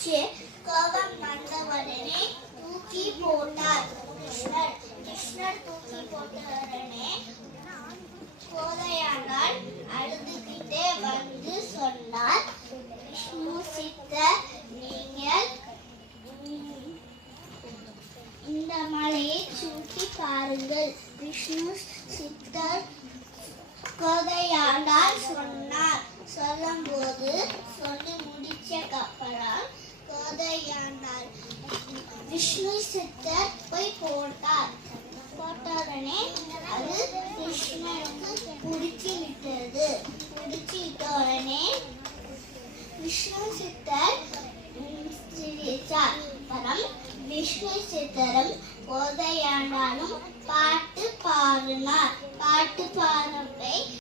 போச்சு. கோபம் வந்தவுடனே தூக்கி போட்டார் கிருஷ்ணர். கிருஷ்ணர் தூக்கி போட்டவுடனே கோதையாண்டாள் அழுதுகிட்டே வந்து சொன்னார், விஷ்ணு சித்தர், நீங்கள் இந்த மலையை சுற்றி பாருங்கள். விஷ்ணு சித்தர் கோதையாண்டாள் சொன்னார். சொல்லும்போது சொல்லி முடிச்சக்கப்புறம் கோதையாண்டாள் விஷ்ணு சித்தர் போய் போட்டார். போட்டவுடனே அது கிருஷ்ணனுக்கு பிடிச்சி விட்டது. பிடிச்சி விட்ட உடனே விஷ்ணு சித்தர் சிரித்தார். அப்புறம் விஷ்ணு சித்தரும் கோதையாண்டாலும் பாட்டு பாடினார். பாட்டு பாடவை